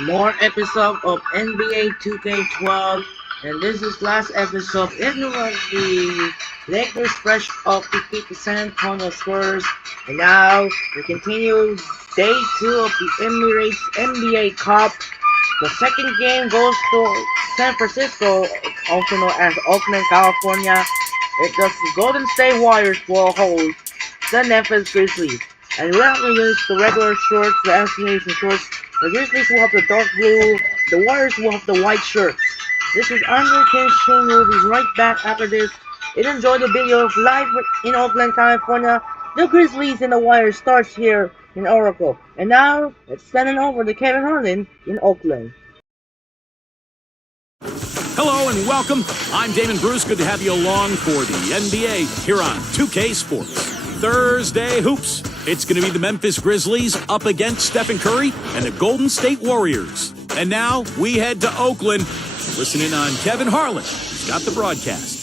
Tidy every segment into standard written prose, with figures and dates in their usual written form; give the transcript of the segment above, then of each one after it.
more episode of NBA 2K12, and this is last episode. It was the Lakers fresh off defeat the San Antonio Spurs, and now we continue day 2 of the Emirates NBA Cup. The second game goes to San Francisco, also known as Oakland, California. The Golden State Warriors will host the Memphis Grizzlies. And we're not going to use the regular shorts, the destination shorts. The Grizzlies will have the dark blue, the Warriors will have the white shirts. This is Andre Kinshin. We'll be right back after this. And enjoy the video of live in Oakland, California. The Grizzlies and the Warriors starts here in Oracle. And now, it's sending over to Kevin Harlan in Oakland. Hello and welcome. I'm Damon Bruce. Good to have you along for the NBA here on 2K Sports. Thursday Hoops. It's going to be the Memphis Grizzlies up against Stephen Curry and the Golden State Warriors. And now we head to Oakland. Listen in on Kevin Harlan. He's got the broadcast.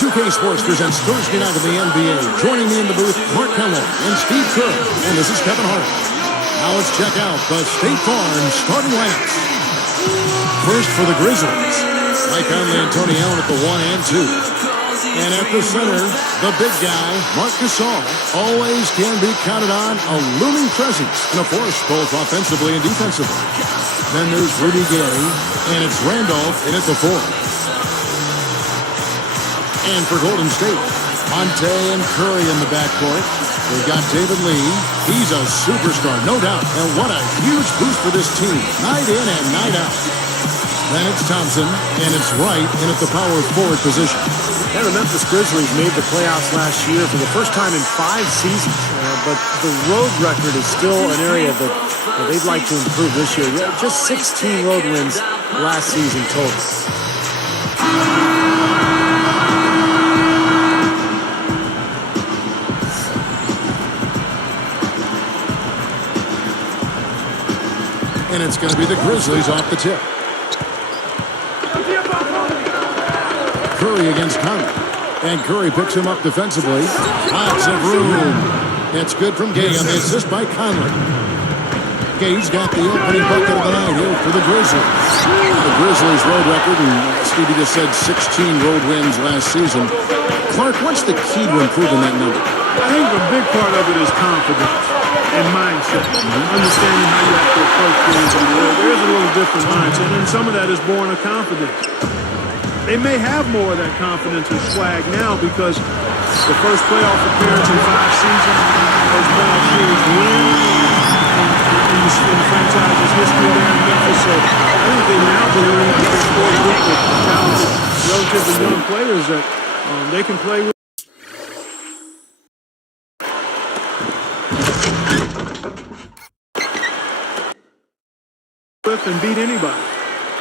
2K Sports presents Thursday night of the NBA. Joining me in the booth, Mark Keller and Steve Kerr. And this is Kevin Harlan. Now let's check out the State Farm starting lineups. First for the Grizzlies, Mike Conley and Tony Allen at the 1 and 2. And at the center, the big guy, Marc Gasol, always can be counted on, a looming presence and a force both offensively and defensively. Then there's Rudy Gay, and it's Randolph in at the 4. And for Golden State, Monte and Curry in the backcourt. We've got David Lee. He's a superstar, no doubt. And what a huge boost for this team, night in and night out. Then it's Thompson, and it's Wright in at the power forward position. And the Memphis Grizzlies made the playoffs last year for the first time in 5 seasons. But the road record is still an area that they'd like to improve this year. Just 16 road wins last season total. And it's going to be the Grizzlies off the tip. Curry against Conley. And Curry picks him up defensively. Lots of room. It's good from Gay on the assist by Conley. Gay's got the opening bucket of the night here for the Grizzlies. The Grizzlies' road record, and Stevie just said 16 road wins last season. Clark, what's the key to improving that number? I think a big part of it is confidence and mindset. Understanding how you have to approach games on the road. There is a little different mindset, and some of that is born of confidence. They may have more of that confidence and swag now because the first playoff appearance in 5 seasons, those playoff series win in the franchise's history there in Memphis. So I think they now believe that they're scored with talented, relatively young players that they can play with. And beat anybody.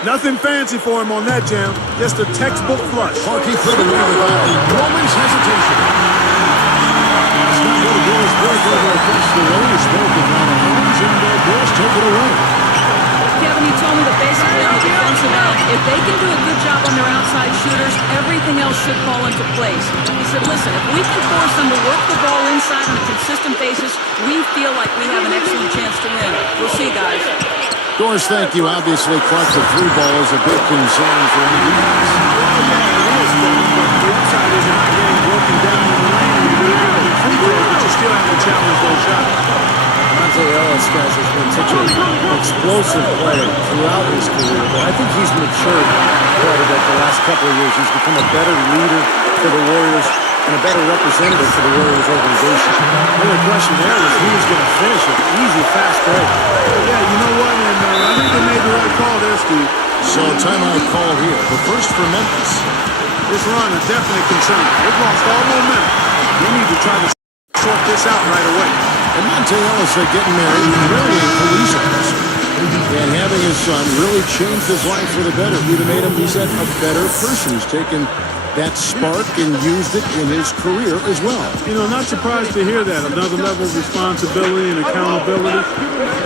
Nothing fancy for him on that jam. Just a textbook flush. Parkey put it away without a moment's hesitation. It's not going to go his break over across the way. He's spoken out of hands, and Bulls take it away. Kevin, you told me that basically on the defensive end, if they can do a good job on their outside shooters, everything else should fall into place. He said, listen, if we can force them to work the ball inside on a consistent basis, we feel like we have an excellent chance to win. We'll see, guys. Of course, thank you. Obviously, Clark, the 3 ball is a big concern for any defense. It is, but the upside is not getting broken down in the lane. You're doing free throws, but you still have to challenge those shots. Monte Ellis, guys, has been such an explosive player throughout his career, but I think he's matured quite a bit the last couple of years. He's become a better leader for the Warriors and a better representative for the Warriors organization. The only question there was who was going to finish it. Easy, fast break. Yeah, you know what? And I think they made the right call there, Steve. So timeout call here. The first for Memphis. This run a definite concern. They've lost all momentum. They need to try to sort this out right away. And Monte Ellis getting married, really a police officer. And having his son really changed his life for the better. Even made him, he said, a better person. He's taken that spark and used it in his career as well. You know, not surprised to hear that. Another level of responsibility and accountability.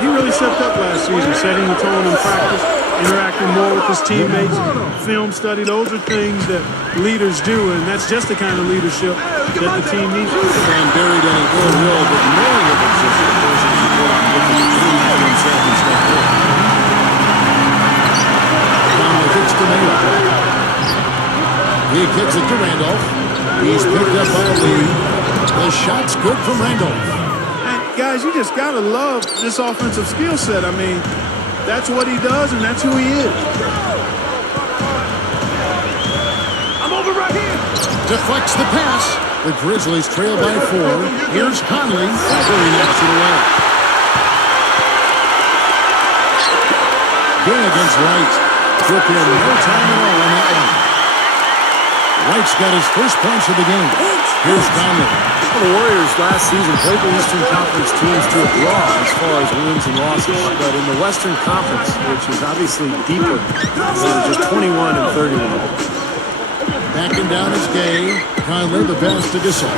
He really stepped up last season, setting the tone in practice. interacting more with his teammates, film study. Those are things that leaders do, and that's just the kind of leadership that the team needs. And buried in an ill will, but knowing it existed, those are important with the team and himself and stuff. Conley kicks to Mayo. He kicks it to Randolph. He's picked up by Lee. The shot's good from Randolph. And guys, you just gotta love this offensive skill set. I mean, that's what he does, and that's who he is. I'm over right here. Deflects the pass. The Grizzlies trail by 4. Here's Conley. Curry knocks it away. Going against Wright. Took in no time at all on that one. Wright's got his first points of the game. Here's Conley. The Warriors last season played the Eastern Conference teams to a draw as far as wins and losses. But in the Western Conference, which is obviously deeper, they were just 21 and 31. Backing down is Gay. Conley, the pass to Gasol.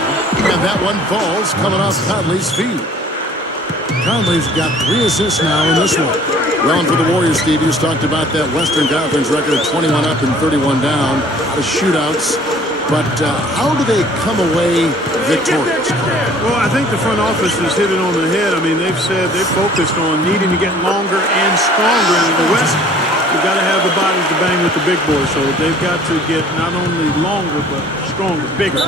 And that one falls coming off Conley's feet. Conley's got 3 assists now in this one. Well, and for the Warriors, Steve, you just talked about that Western Conference record of 21 up and 31 down. The shootouts. But how do they come away victorious? Well, I think the front office has hit it on the head. I mean, they've said they're focused on needing to get longer and stronger. And in the West, you've got to have the bodies to bang with the big boys. So they've got to get not only longer, but stronger, bigger.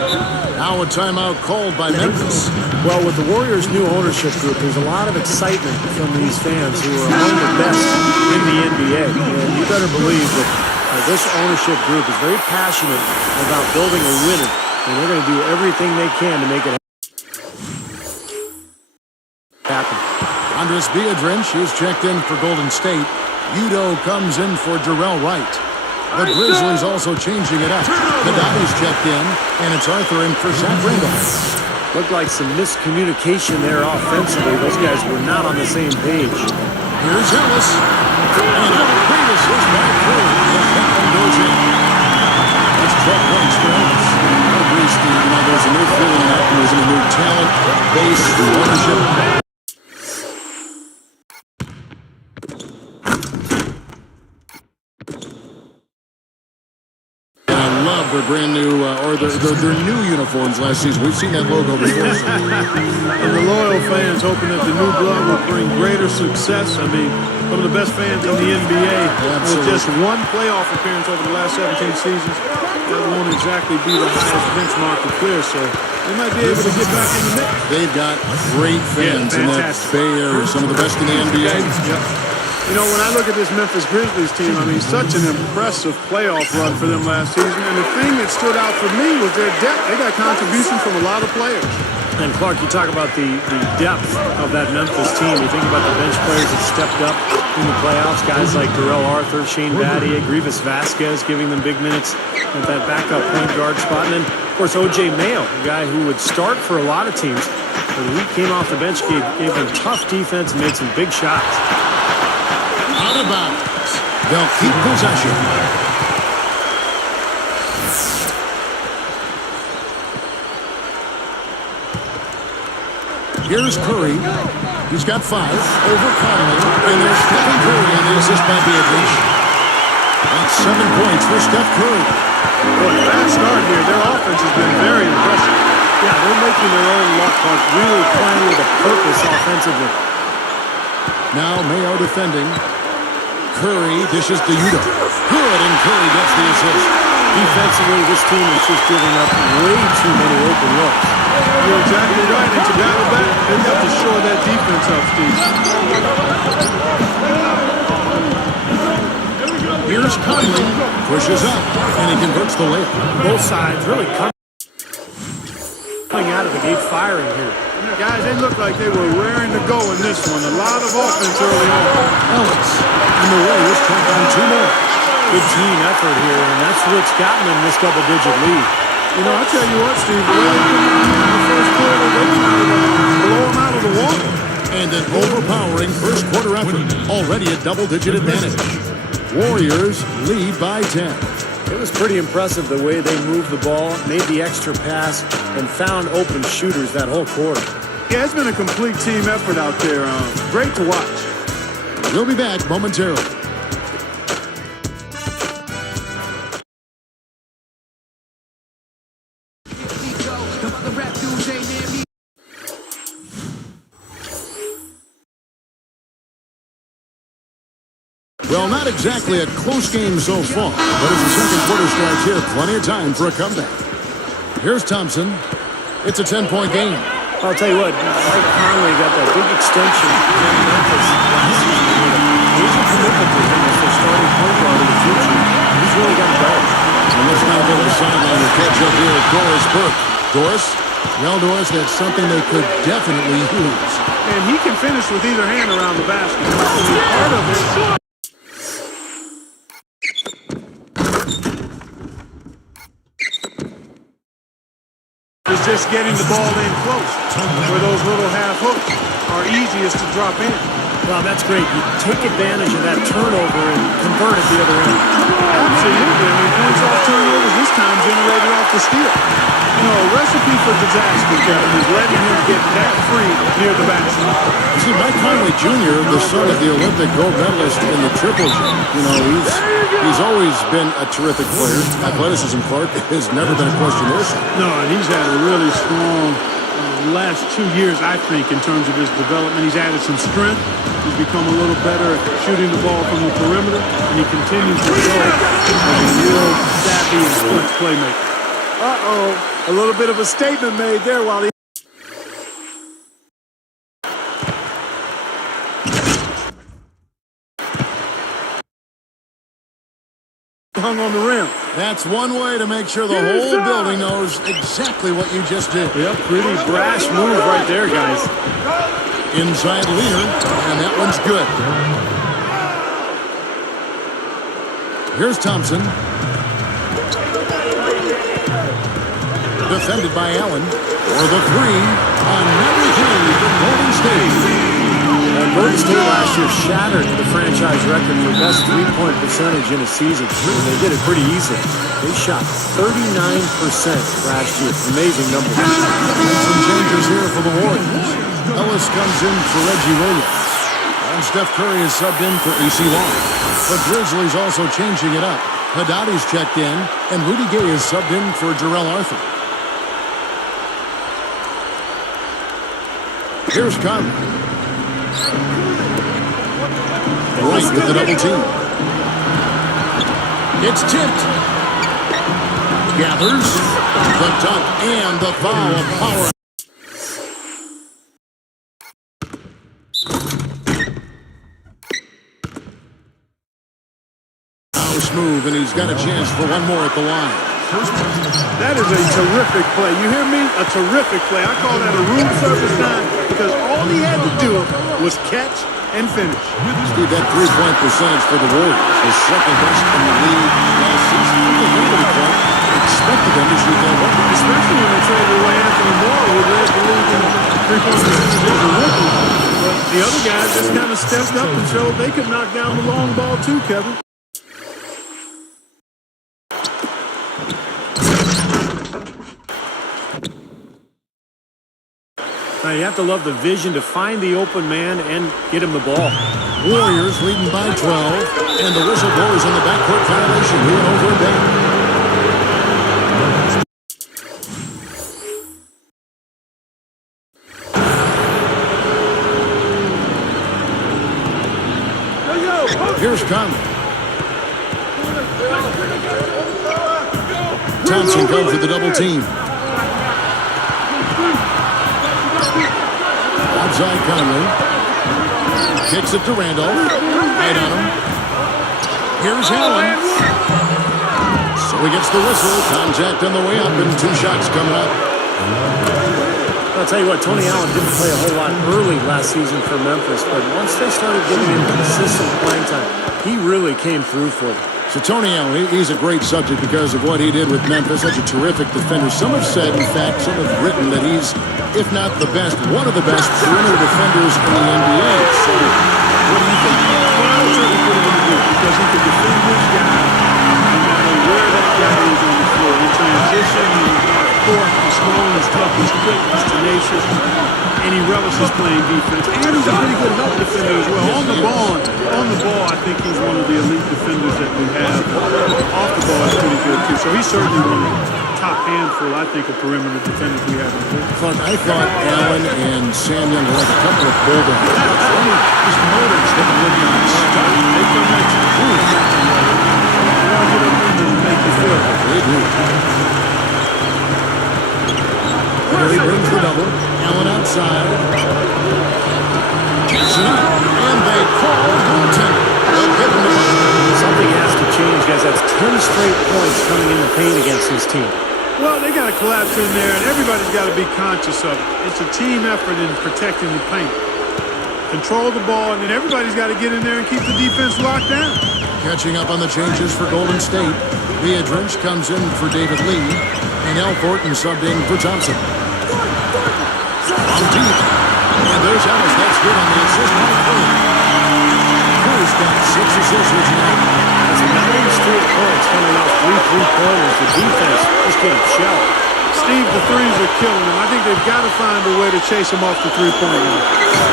Now a timeout called by Memphis. Well, with the Warriors' new ownership group, there's a lot of excitement from these fans who are among the best in the NBA. And you better believe that this ownership group is very passionate about building a winner, and they're going to do everything they can to make it happen. Andres Biedrins is checked in for Golden State. Udo comes in for Jarrell Wright. The Grizzlies also changing it up. Haddadi's checked in, and it's Arthur in for Zach Randolph. Looked like some miscommunication there offensively. Those guys were not on the same page. Here's Ellis. And a great assist by Curry. The captain goes in. That's 12 points for Ellis. I agree, Steve. You know, there's a new feeling that there's a new talent, base, ownership. Their brand new, or their new uniforms last season. We've seen that logo before. And the loyal fans hoping that the new blood will bring greater success. I mean, some of the best fans in the NBA. With just one playoff appearance over the last 17 seasons, that won't exactly be the highest benchmark to clear. So they might be able to get back in the mix. They've got great fans in that Bay Area, some of the best in the NBA. Yep. You know, when I look at this Memphis Grizzlies team, I mean, such an impressive playoff run for them last season. And the thing that stood out for me was their depth. They got contributions from a lot of players. And Clark, you talk about the depth of that Memphis team. You think about the bench players that stepped up in the playoffs. Guys like Darrell Arthur, Shane Battier, Grievous Vasquez giving them big minutes at that backup point guard spot. And then, of course, O.J. Mayo, a guy who would start for a lot of teams. But he came off the bench, gave them tough defense, and made some big shots. Out of bounds. They'll keep possession. Here's Curry. He's got 5 over Conley. And there's Stephen Curry on the assist by Beatrice. That's 7 points for Steph Curry. Well, fast start here. Their offense has been very impressive. Yeah, they're making their own luck, Clark, really playing with a purpose offensively. Now Mayo defending. Curry dishes to Udo. Good, and Curry gets the assist. Defensively, this team is just giving up way too many open looks. You're exactly right, and to battle back, they've got to shore that defense up, Steve. Here's Conley. Pushes up, and he converts the layup. Both sides really coming out of the gate firing here. Guys, they look like they were raring to go in this one. A lot of offense early on. Ellis, and the Warriors track on 2 more. Good team effort here, and that's what's gotten them this double-digit lead. You know, I tell you what, Steve, the way they put them in the first quarter, they tried to blow them out of the water. And an overpowering first quarter effort. Already a double-digit advantage. Warriors lead by 10. It was pretty impressive the way they moved the ball, made the extra pass, and found open shooters that whole quarter. Yeah, it's been a complete team effort out there. Great to watch. We'll be back momentarily. Well, not exactly a close game so far, but as the second quarter starts here, plenty of time for a comeback. Here's Thompson. It's a 10-point game. I'll tell you what, Mike Conley got that big extension in Memphis last season. There's a commitment to him as their starting point guard in the future. He's really got to go. And let's now go to the sideline to catch up here with Doris Burke. Doris? Well, Doris, that's something they could definitely use. And he can finish with either hand around the basket. Part of it. Is just getting the ball in close, where those little half hooks are easiest to drop in. Well, that's great. You take advantage of that turnover and convert it the other end. Absolutely. I mean, points off turnovers this time generated off the steal. You know, a recipe for disaster, Kevin, is letting him get that free near the basket. You see, Mike Conley Jr., the son of the Olympic gold medalist in the triple jump, you know, he's always been a terrific player. Athleticism, Clark, has never been a question there. No, and he's had a really strong last 2 years, I think, in terms of his development. He's added some strength. He's become a little better at shooting the ball from the perimeter, and he continues to show as a real savvy and slick playmaker. A little bit of a statement made there while he... Hung on the rim. That's one way to make sure the whole building knows exactly what you just did. Yep, pretty brash move right there, guys. Inside leader, and that one's good. Here's Thompson. Defended by Allen. For the three on number 3 for Golden State. Golden State last year shattered the franchise record for best three-point percentage in a season. And they did it pretty easily. They shot 39% last year. Amazing number. Some changes here for the Warriors. Ellis comes in for Reggie Williams. And Steph Curry is subbed in for AC Long. The Grizzlies also changing it up. Haddadi's checked in, and Rudy Gay is subbed in for Jarrell Arthur. Here's Conley. Right with the double team. It's tipped. Gathers. The dunk and the foul of power. Now smooth, and he's got a chance for one more at the line. That is a terrific play. You hear me? A terrific play. I call that a room service time because all he had to do was catch and finish. Steve, that three-point percentage for the Warriors is second best in the league last season. Nobody expected them to shoot that well. Especially when they traded away Anthony Moore, who led the league in three-point percentage as a rookie. But the other guys just kind of stepped up and showed they could knock down the long ball too, Kevin. Now, you have to love the vision to find the open man and get him the ball. Warriors leading by 12, and the whistle blows on the backcourt violation here over in Bay. Here's Conley. Thompson comes with the double team. Outside Conley. Kicks it to Randolph. Right on him. Here's Allen. So he gets the whistle. Contact on the way up and 2 shots coming up. I'll tell you what, Tony Allen didn't play a whole lot early last season for Memphis, but once they started giving him consistent playing time, he really came through for them. So Tony Allen, he's a great subject because of what he did with Memphis. Such a terrific defender. Some have said, in fact, some have written that he's, if not the best, one of the best perimeter defenders in the NBA. So, what do you think? Well, I would certainly put him in the group because he can defend his guy no matter where that guy is on the floor. In transition, he's short, he's strong, he's tough, he's quick, he's tenacious, and he relishes playing defense. And he's a pretty good help defender as well. On the ball, I think he's one of the elite defenders that we have. Off the ball, he's pretty good too. So he's certainly one of them. top handful, I think, of perimeter defenders we have in the league. I thought Allen and Sam Young were like a couple of bulldogs. These motors that can live on stuff. They come at you. They all get up in there and make you feel it. They do. He brings the double. Allen outside. Jackson up. And they call goaltender. They'll give him the ball. Something has to change, guys. That's 10 straight points coming in the paint against this team. Well, they got to collapse in there, and everybody's got to be conscious of it. It's a team effort in protecting the paint. Control the ball, and then everybody's got to get in there and keep the defense locked down. Catching up on the changes for Golden State. Drench comes in for David Lee. And Al Thornton subbed in for Thompson. On deep. And there's Ellis. That's good on the assist by Curry. Curry's got 6 assists with now. That's 9 straight points coming off 3 3-pointers. The defense is getting shelled. Steve, the threes are killing them. I think they've got to find a way to chase them off the three-point line.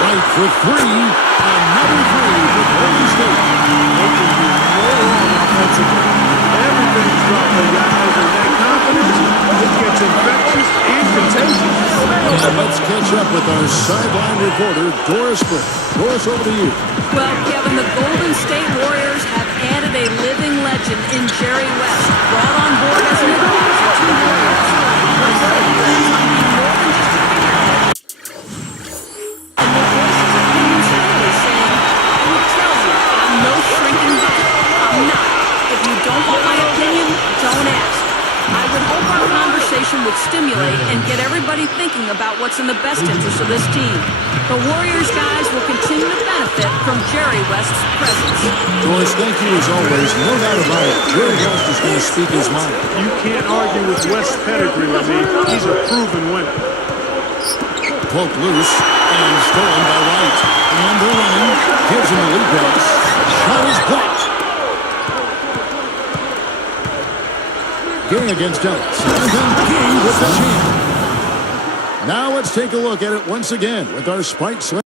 Right for 3. Another 3 for Golden State. They can do no wrong offensively. Everything's dropping, guys, and that confidence, it gets infectious and contagious. And let's catch up with our sideline reporter, Doris Burke. Doris, over to you. Well, Kevin, the Golden State Warriors have added a living legend in Jerry West, brought on board as an advisor to the Warriors. Well, he plans on being more than just a figurehead. And the voices of opinions lately saying, I will tell you, I'm no shrinking violet. I'm not. If you don't want my opinion, don't ask. I would hope our conversation would stimulate and get everybody thinking about what's in the best interest of this team. The Warriors guys will continue to benefit from Jerry West's presence. Doris, thank you as always. No doubt about it. Jerry West is going to speak his mind. You can't argue with West's pedigree. I mean, he's a proven winner. Poked loose and stolen by Wright. And they're running. Gives him a lead pass. Shot is blocked. Gay against Ellis. And then Gay with the jam. Now let's take a look at it once again with our Spike Slam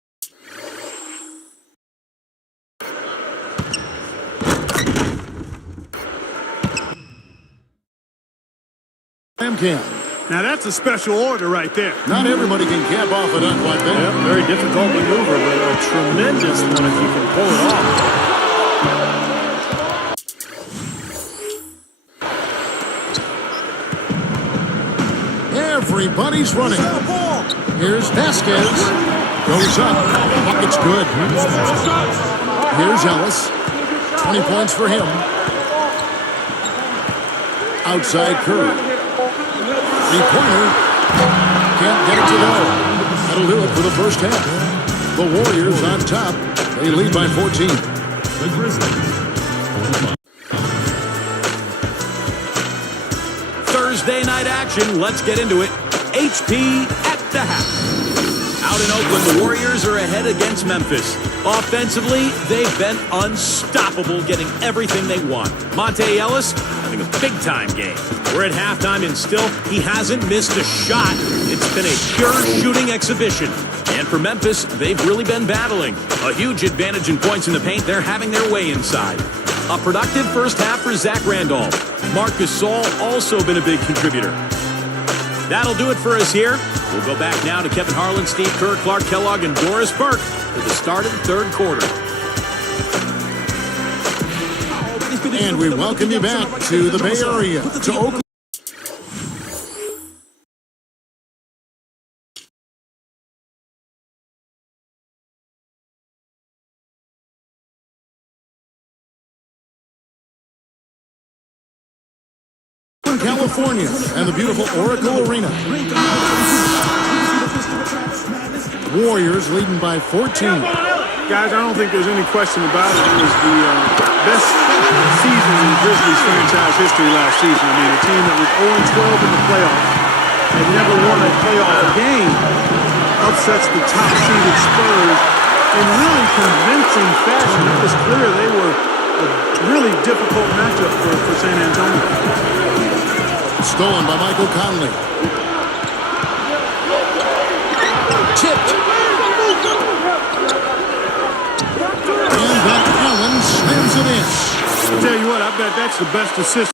cam. Now, that's a special order right there. Not everybody can cap off a dunk like that. Yep, very difficult maneuver, but a tremendous one if you can pull it off. Everybody's running. Here's Vasquez. Goes up. Bucket's good. Here's Ellis. 20 points for him. Outside Curry. Three-pointer. Can't get it to go. That'll do it for the first half. The Warriors on top. They lead by 14. The Grizzlies. Thursday night action. Let's get into it. HP at the half. Out in Oakland, the Warriors are ahead against Memphis. Offensively, they've been unstoppable, getting everything they want. Monte Ellis having a big-time game. We're at halftime, and still, he hasn't missed a shot. It's been a pure shooting exhibition. And for Memphis, they've really been battling. A huge advantage in points in the paint. They're having their way inside. A productive first half for Zach Randolph. Marc Gasol also been a big contributor. That'll do it for us here. We'll go back now to Kevin Harlan, Steve Kerr, Clark Kellogg, and Doris Burke for the start of the third quarter. And we welcome you back to the Bay Area, to Oakland. California and the beautiful Oracle Arena. Warriors leading by 14. Guys, I don't think there's any question about it. It was the best season in Grizzlies franchise history last season. I mean, a team that was 0-12 in the playoffs and never won a playoff game upsets the top-seeded Spurs in really convincing fashion. It was clear they were a really difficult matchup for San Antonio. Stolen by Michael Conley. Tipped. And then Allen slams it in. I'll tell you what, I bet that's the best assist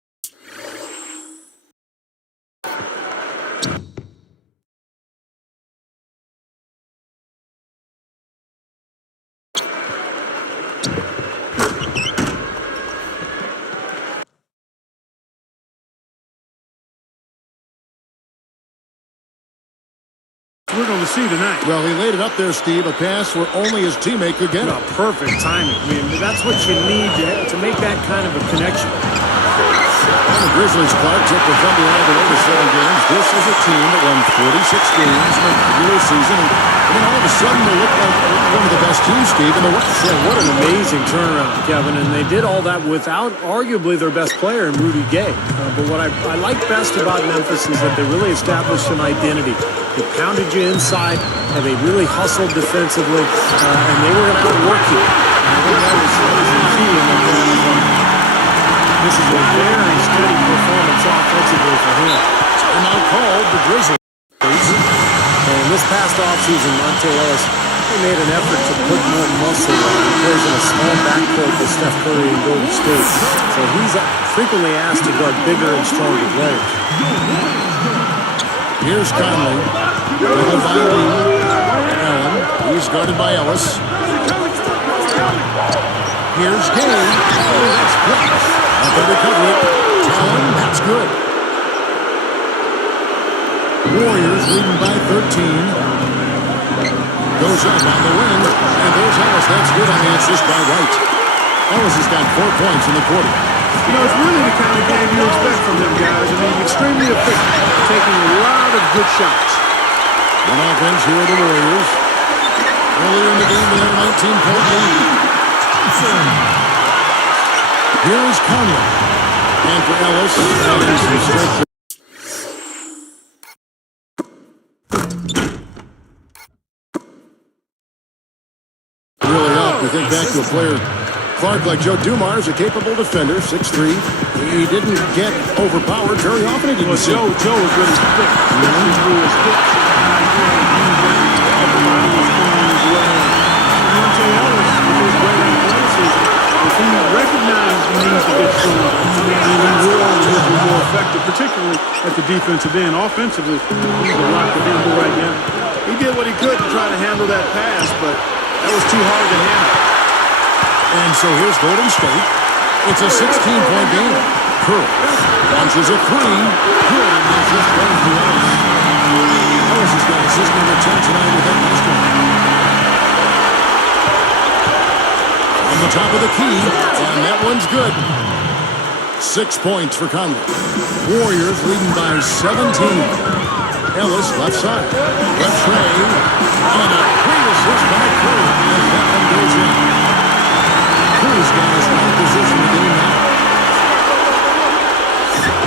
we're going to see tonight. Well, he laid it up there, Steve. A pass where only his teammate could get it. Well, perfect timing. I mean, that's what you need to make that kind of a connection. And the Grizzlies, Clark, took the Thunder all the way to 7 games. This is a team that won 46 games in the regular season. And then all of a sudden, they look like one of the best teams, Steve, in the West. Yeah, what an amazing turnaround, Kevin. And they did all that without arguably their best player in Rudy Gay. But what I like best about Memphis is that they really established an identity. They pounded you inside, and they really hustled defensively, and they were going to outwork you. And I think that was the key in the game. This is a very steady performance offensively for him. They're now called the Grizzlies. And this past offseason, Monte Ellis, he made an effort to put more muscle on. He plays in a small backcourt with Steph Curry and Golden State. So he's frequently asked to guard bigger and stronger players. Here's Conley. Dribbled by Lee. Allen. He's guarded by Ellis. Here's Gay. Oh, that's blocked. Up the recovery. Allen, that's good. Warriors leading by 13. Goes up on the wing. And there's Ellis. That's good on the assist by Wright. Ellis has got 4 points in the quarter. You know, it's really the kind of game you expect from them guys. I mean, extremely efficient, taking a lot of good shots. On offense, here are the Warriors. Earlier in the game, they had a 19-point lead. Here is Conley. And for Ellis, that is the strength. Really up. You think back to a player, Clark, like Joe Dumars, a capable defender, 6'3". He didn't get overpowered very often. He didn't see. Joe was really thick. Especially through his hips and high hand. Everybody was going his way. And Monte Ellis, with his great athleticism, if he recognizes he needs to get strong, and he will be more effective, particularly at the defensive end. Offensively, he's a lot to handle right now. He did what he could to try to handle that pass, but that was too hard to handle. And so here's Golden State. It's a 16-point game. Curry launches a 3. Good, and the assist goes to Ellis. Ellis has got assist number 10 tonight with that last one. On the top of the key, and that one's good. 6 points for Conley. Warriors leading by 17. Ellis left side. Left tray. And a great assist by Curry as that one goes in. Curry's got his right position to game now.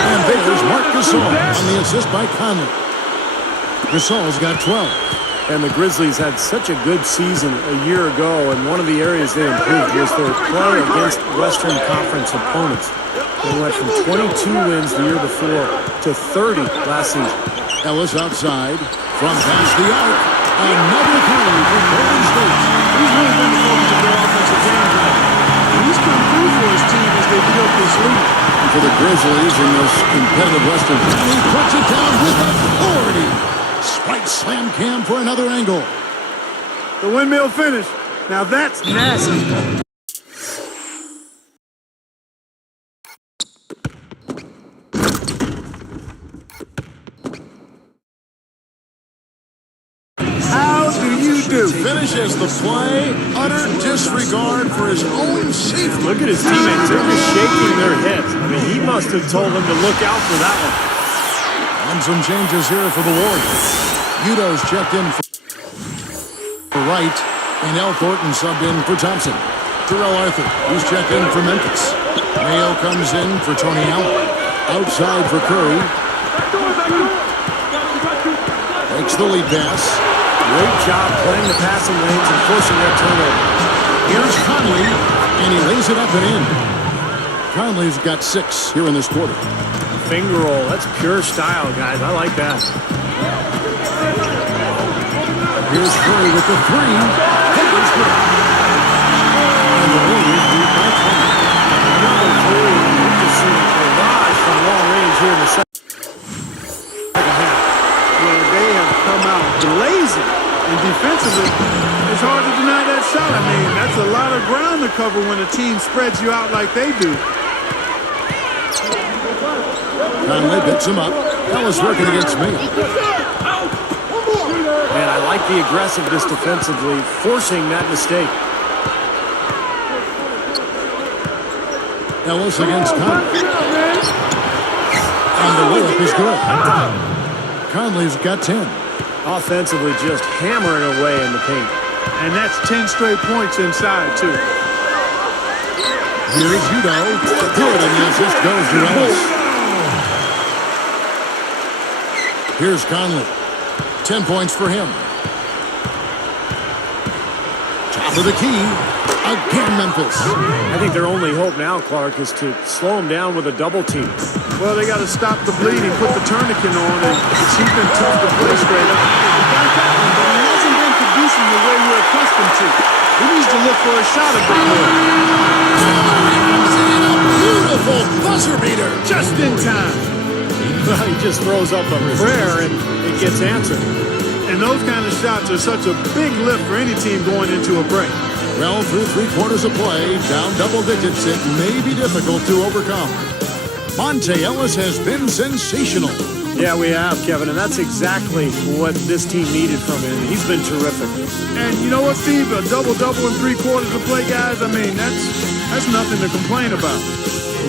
And there's Marc Gasol on the assist by Conley. Gasol's got 12. And the Grizzlies had such a good season a year ago, and one of the areas they improved was their play against Western Conference opponents. They went from 22 wins the year before to 30 last season. Ellis outside from past the arc. Another 3 for Golden State. He's really been the focus of their offensive game tonight. And he's come through for his team as they built this lead. And for the Grizzlies in this competitive Western, he puts it down with authority. Spike slam cam for another angle. The windmill finish. Now that's nasty. How do you do? Finishes the play, utter disregard for his own safety. Look at his teammates. They're just shaking their heads. I mean, he must have told them to look out for that one. And some changes here for the Warriors. Udo's checked in for Wright, and Al Thornton subbed in for Thompson. Terrell Arthur, who's checked in for Memphis. Mayo comes in for Tony Allen. Outside for Curry. Takes the lead pass. Great job playing the passing lanes and forcing that turnover. Here's Conley, and he lays it up and in. Conley's got 6 here in this quarter. Finger roll. That's pure style, guys. I like that. Here's Curry with the 3. Henry's good. And the Warriors lead by 20. Another 3. We've just seen a barrage from long range here in the second half. Well, they have come out blazing. And defensively, it's hard to deny that shot. I mean, that's a lot of ground to cover when a team spreads you out like they do. Conley picks him up. Ellis working against me. Man, like the aggressiveness defensively, forcing that mistake. Ellis against Conley. And the layup is good. Conley's got 10. Offensively, just hammering away in the paint. And that's 10 straight points inside, too. Here's Udo. Good, and the assist goes to Ellis. Here's Conley. 10 points for him. Top of the key. Again, Memphis. I think their only hope now, Clark, is to slow him down with a double team. Well, they got to stop the bleeding, put the tourniquet on, and he's been tough to play straight up. He got that one, but he hasn't been producing the way we're accustomed to. He needs to look for a shot a bit more. Beautiful buzzer beater. Just in time. He just throws up a prayer, and it gets answered. And those kind of shots are such a big lift for any team going into a break. Well, through 3 quarters of play, down double digits, it may be difficult to overcome. Monte Ellis has been sensational. Yeah, we have, Kevin, and that's exactly what this team needed from him. He's been terrific. And you know what, Steve? A double-double in 3 quarters of play, guys, I mean, that's nothing to complain about.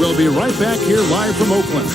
We'll be right back here live from Oakland.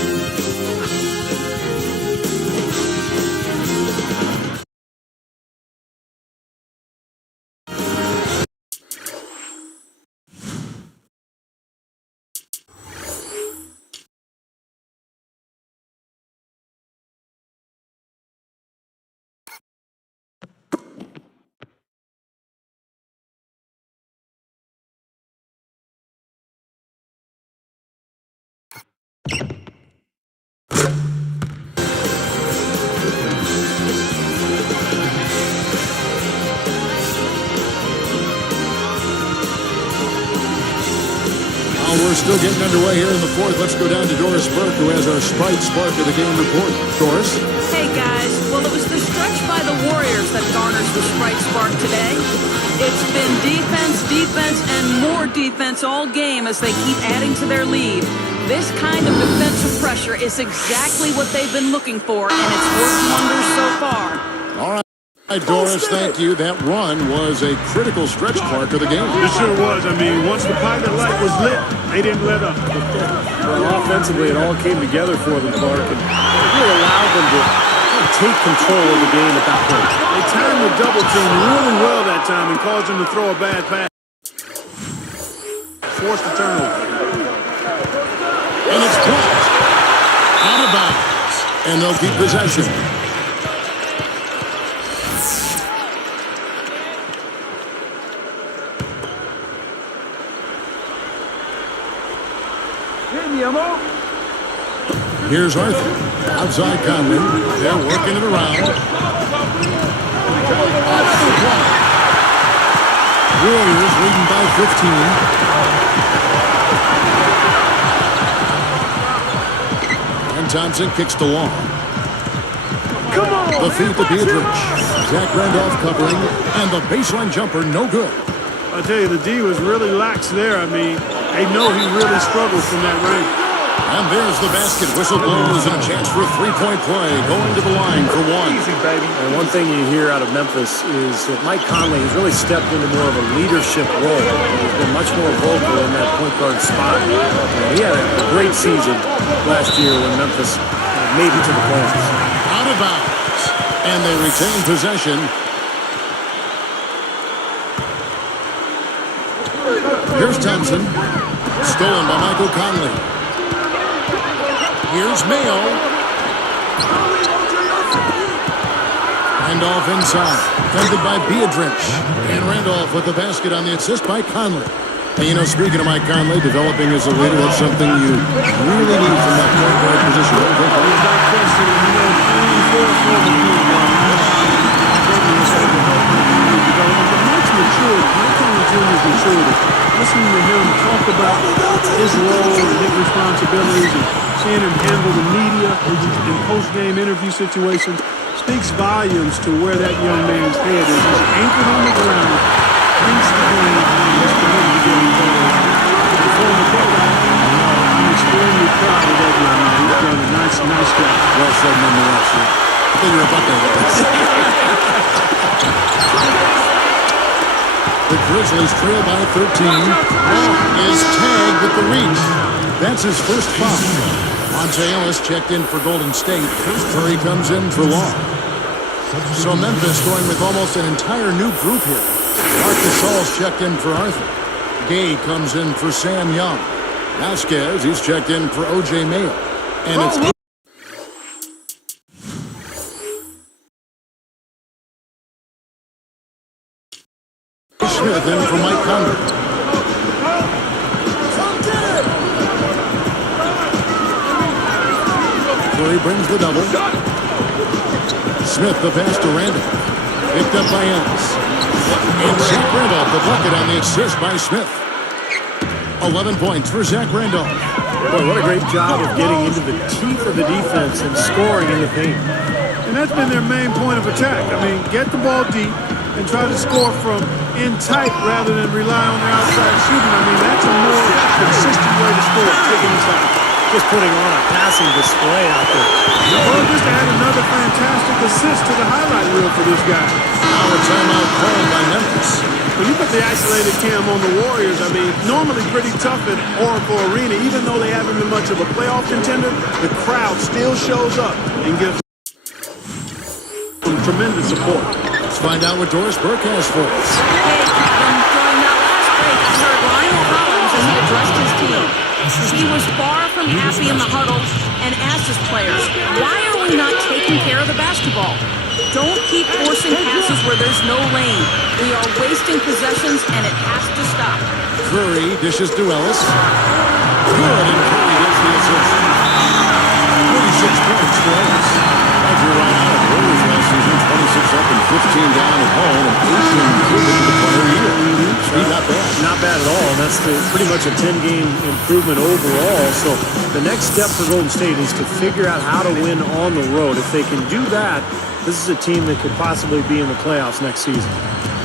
We're still getting underway here in the fourth. Let's go down to Doris Burke, who has our Sprite Spark of the game report. Doris? Hey, guys. Well, it was the stretch by the Warriors that garners the Sprite Spark today. It's been defense, defense, and more defense all game as they keep adding to their lead. This kind of defensive pressure is exactly what they've been looking for, and it's worked wonders so far. All right. Doris, thank you. That run was a critical stretch part of the game. It sure was. I mean, once the pilot light was lit, they didn't let up. Well, offensively, it all came together for them, Clark, and it really allowed them to take control of the game at that point. They timed the double team really well that time and caused them to throw a bad pass. Forced the turnover. And it's blocked. Out of bounds. And they'll keep possession. Here's Arthur. Outside Conley. They're working it around. Warriors leading by 15. And Thompson kicks to Long. The feed to Beatrice. Zach Randolph covering. And the baseline jumper, no good. I tell you, the D was really lax there. I mean, they know he really struggled from that range. And there's the basket. Whistle blows and a chance for a three-point play. Going to the line for one. Easy, baby. And one thing you hear out of Memphis is that Mike Conley has really stepped into more of a leadership role. He's been much more vocal in that point guard spot. He had a great season last year when Memphis made it to the playoffs. Out of bounds. And they retain possession. Here's Thompson. Stolen by Michael Conley. Here's Mayo. Handoff inside. Defended by Beatrice. And Randolph with the basket on the assist by Conley. And you know, speaking of Mike Conley, developing as a leader, that's something you really need from that point guard position. Without question, you know, 3-4 Mike's maturity, Mike Conley Jr.'s maturity. Listening to him talk about his role and his responsibilities and seeing him handle the media in post-game interview situations speaks volumes to where that young man's head is. He's anchored on the ground, thinks the game, and he's committed to getting better. As a former Buckeye, I'm extremely proud of that young man. He's done a nice job. Well said, nonetheless. You're a bucket. The Grizzlies trail by 13. Long is tagged with the reach. That's his first foul. Monte Ellis checked in for Golden State. Curry comes in for Long. So Memphis going with almost an entire new group here. Marcus Gasol's checked in for Arthur. Gay comes in for Sam Young. Vasquez, he's checked in for O.J. Mayo. And it's Smith in for Mike Conley. Curry brings the double. Smith the pass to Randall. Picked up by Ellis. And Zach Randolph the bucket on the assist by Smith. 11 points for Zach Randolph. Boy, what a great job of getting into the teeth of the defense and scoring in the paint. And that's been their main point of attack. I mean, get the ball deep and try to score from in tight rather than rely on their outside shooting. I mean, that's a more consistent way to score, taking inside. Just putting on a passing display out there. Well, just add another fantastic assist to the highlight reel for this guy. Now a timeout called by Memphis. When you put the isolated cam on the Warriors, I mean, normally pretty tough at Oracle Arena. Even though they haven't been much of a playoff contender, the crowd still shows up and gives them tremendous support. Let's find out what Doris Burke has for us. Hey, Kevin, during that last break, I heard Lionel Hollins as he addressed his team. He was far from happy in the huddle and asked his players, why are we not taking care of the basketball? Don't keep forcing passes where there's no lane. We are wasting possessions, and it has to stop. Curry dishes to Ellis. Good, and Curry gets the assist. 46 points for Ellis. Roger right out of the Warriors last season, 26 up and 15 down at home, and 18 improvement to the prior year. Not bad. Not bad at all. And that's pretty much a 10-game improvement overall. So the next step for Golden State is to figure out how to win on the road. If they can do that, this is a team that could possibly be in the playoffs next season.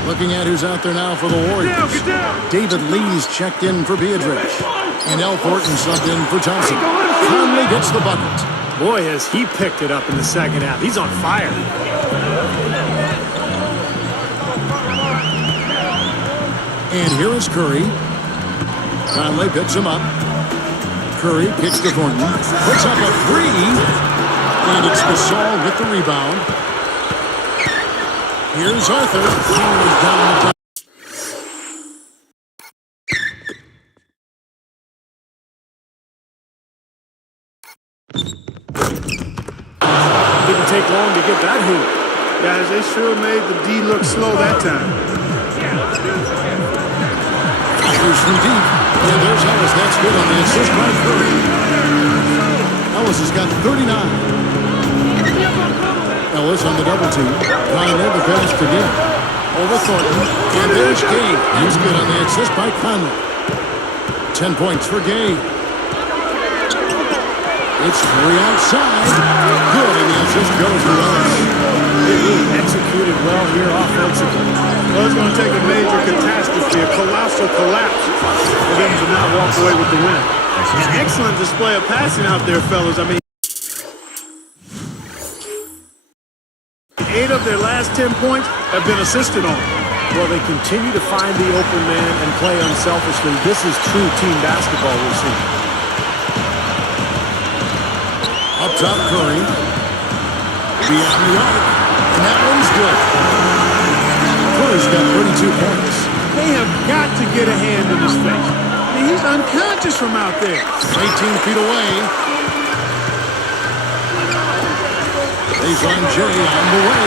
Looking at who's out there now for the Warriors. David Lee's checked in for Beatrice. And Al Thornton subbed in for Johnson. Conley gets the bucket. Boy, has he picked it up in the second half. He's on fire. And here is Curry. Conley picks him up. Curry kicks to Thornton. Puts up a three. And it's Gasol with the rebound. Here's Arthur. Powers down the top. Didn't take long to get that hoop. Guys, they sure made the D look slow that time. Fires from deep. And there's Ellis. That's good on the assist by Curry. Ellis has got 39. Ellis on the double team. Conley the pass to Gay. Over Thornton. And there's Gay. He's good on the assist by Conley. 10 points for Gay. It's Curry outside. Good, and the assist goes to Ellis. They really executed well here offensively. Well, it's going to take a major catastrophe, a colossal collapse for them to not walk away with the win. An excellent display of passing out there, fellas. I mean, 8 of their last 10 points have been assisted on. Well, they continue to find the open man and play unselfishly. This is true team basketball we're seeing. Up top, Curry. Beyond the arc. And that one's good. Curry's got 32 points. They have got to get a hand in his face. I mean, he's unconscious from out there. 18 feet away. Baseline J on the way.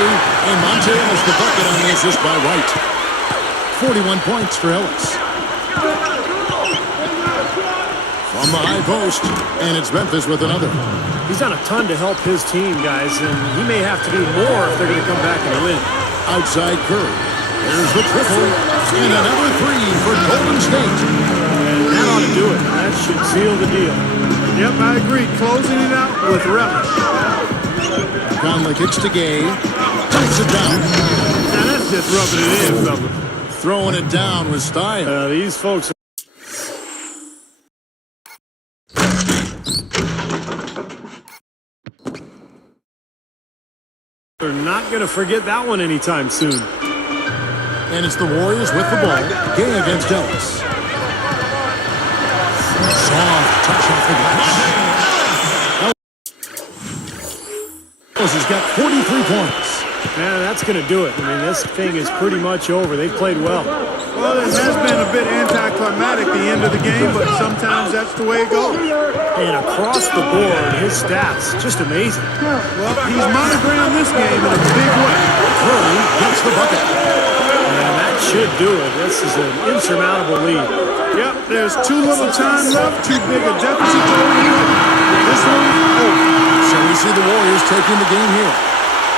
And Monte Ellis the bucket on the assist by White. 41 points for Ellis. From the high post. And it's Memphis with another. He's done a ton to help his team, guys, and he may have to do more if they're going to come back and win. Outside Curry. There's the triple. And another three for Golden State. And that ought to do it. That should seal the deal. Yep, I agree. Closing it out with relish. Conley kicks to Gay. Takes it down. Now that's just rubbing it in, fellas. Throwing it down with style. These folks They're not going to forget that one anytime soon. And it's the Warriors with the ball. Gay against Ellis. Soft touch off the glass. Ellis has got 43 points. Yeah, that's going to do it. I mean, this thing is pretty much over. They played well. Well, it has been a bit anticlimactic the end of the game, but sometimes that's the way it goes. And across the board, his stats, just amazing. Well, he's monogrammed this game in a big way. Curry gets the bucket. And that should do it. This is an insurmountable lead. Yep, there's too little time left, too big a deficit to overcome. This one's over. So we see the Warriors taking the game here.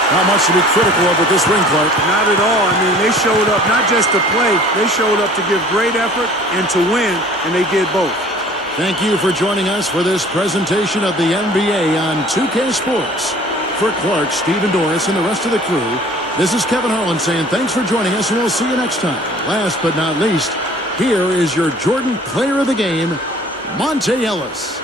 Not much to be critical of with this ring, Clark. Not at all. I mean, they showed up not just to play, they showed up to give great effort and to win, and they did both. Thank you for joining us for this presentation of the NBA on 2K Sports. For Clark, Stephen Doris, and the rest of the crew, this is Kevin Harlan saying thanks for joining us, and we'll see you next time. Last but not least, here is your Jordan Player of the Game, Monte Ellis.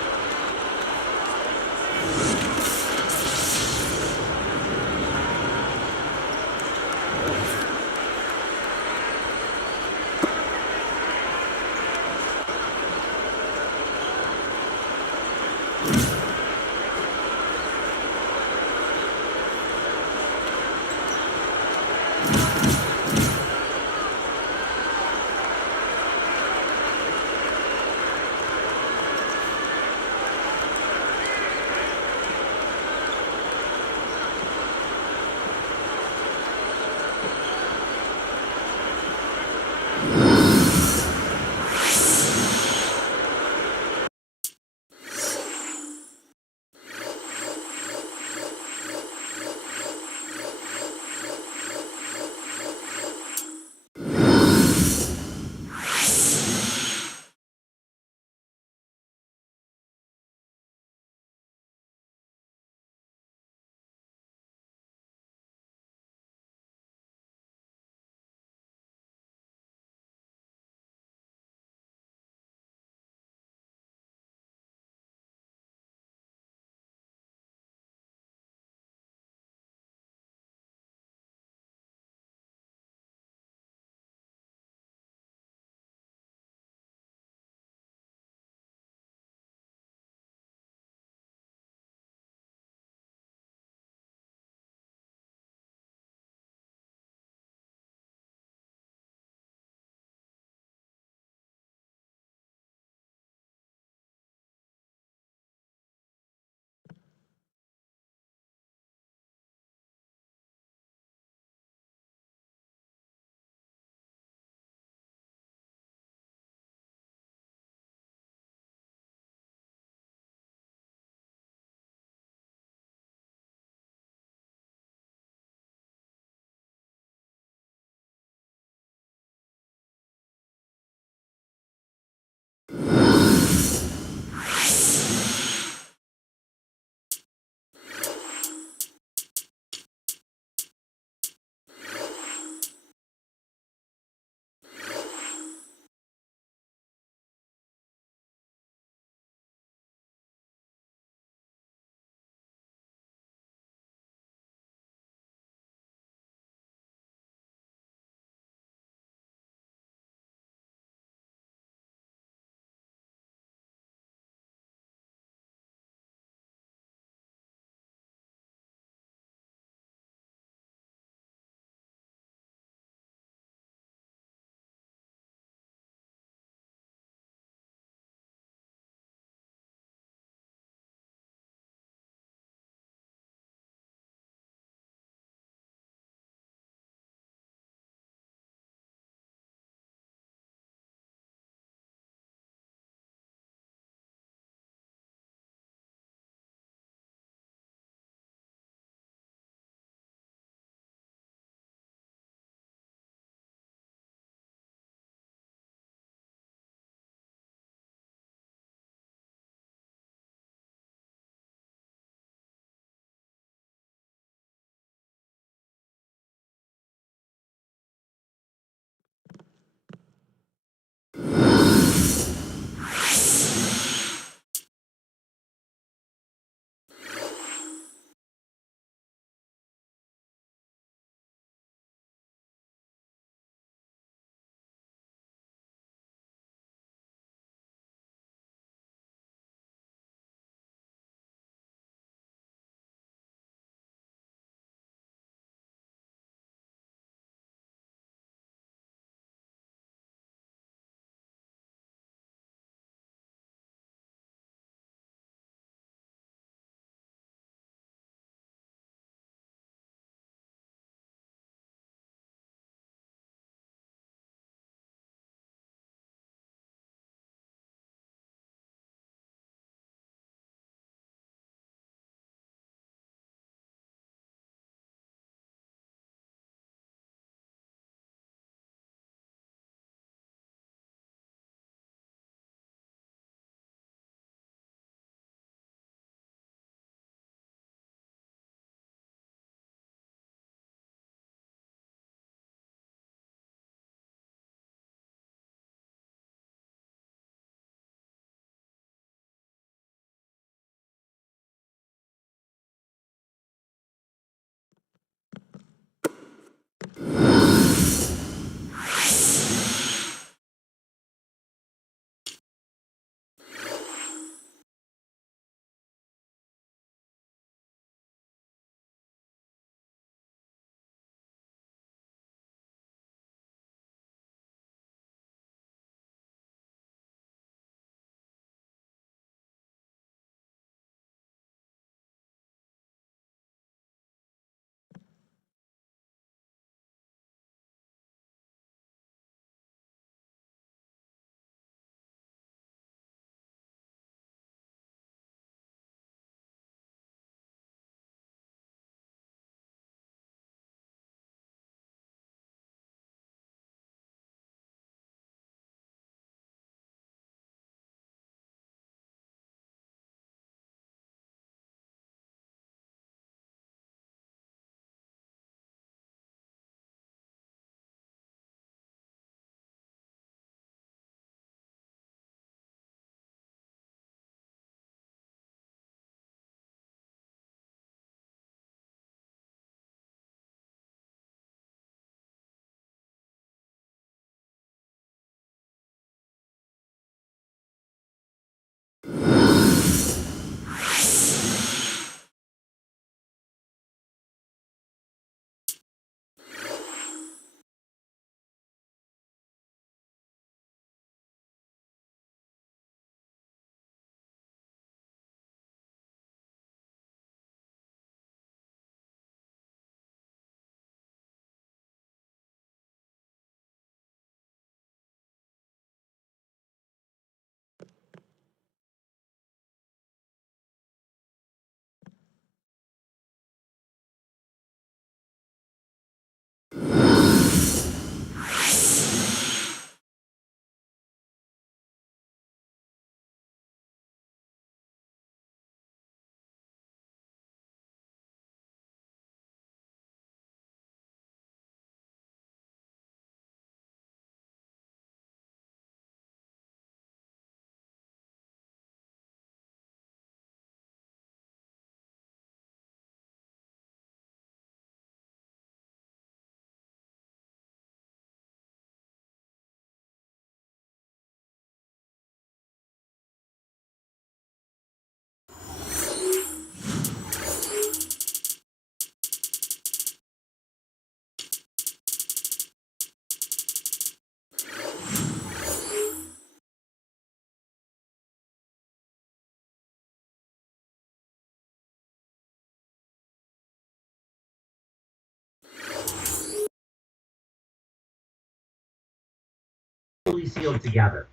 fully sealed together.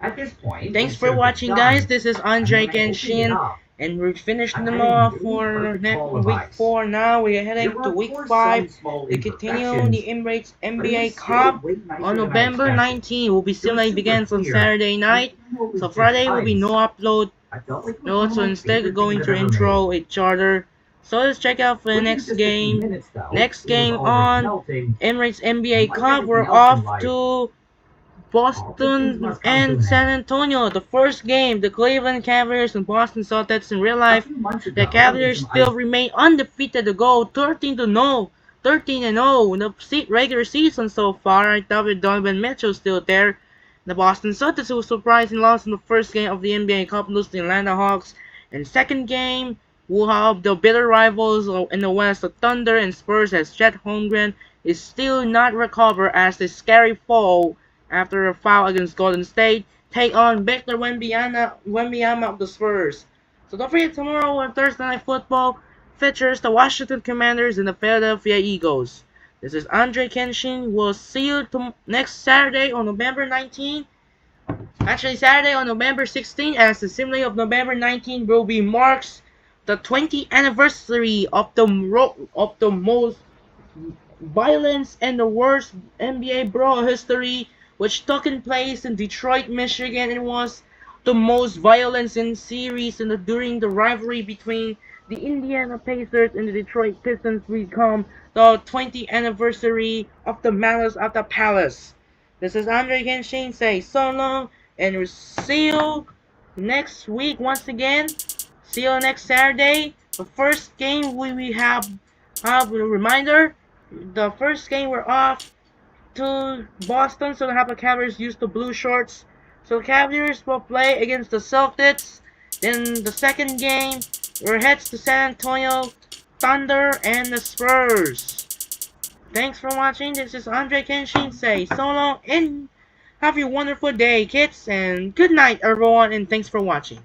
At this point, thanks for watching, guys. This is Andre Kenshin, and we're finishing them off for week 4 now. We're heading to week 5 to continue the Emirates NBA Cup on November 19. Will be still like begins on Saturday night, so Friday will be no upload. No, so instead of going to intro each other. So let's check out for the next game. Next game on Emirates NBA Cup. We're off to Boston and San Antonio. The first game, the Cleveland Cavaliers and Boston Celtics. In real life, the Cavaliers still remain undefeated to go 13-0. 13-0 in the regular season so far. I thought with Donovan Mitchell still there. The Boston Celtics, who surprisingly lost in the first game of the NBA Cup, lose to the Atlanta Hawks. And second game, we'll have the bitter rivals in the West, the Thunder and Spurs, as Chet Holmgren is still not recovered as the scary fall after a foul against Golden State, take on Victor Wembanyama of the Spurs. So don't forget, tomorrow on Thursday Night Football features the Washington Commanders and the Philadelphia Eagles. This is Andre Kenshin. We'll see you next Saturday on November 19. Actually, Saturday on November 16, as the simile of November 19 will be marks the 20th anniversary of the most violence and the worst NBA brawl history, which took place in Detroit, Michigan. It was the most violence in series during the rivalry between the Indiana Pacers and the Detroit Pistons. We come the 20th anniversary of the Malice at the Palace. This is Andre Kenshin. Say so long, and we'll see you next week once again. See you next Saturday. The first game we have a reminder. The first game we're off to Boston, so the have the Cavaliers use the blue shorts. So the Cavaliers will play against the Celtics. Then the second game, we're heads to San Antonio, Thunder, and the Spurs. Thanks for watching. This is Andre Kenshin. Say so long and have a wonderful day, kids, and good night, everyone, and thanks for watching.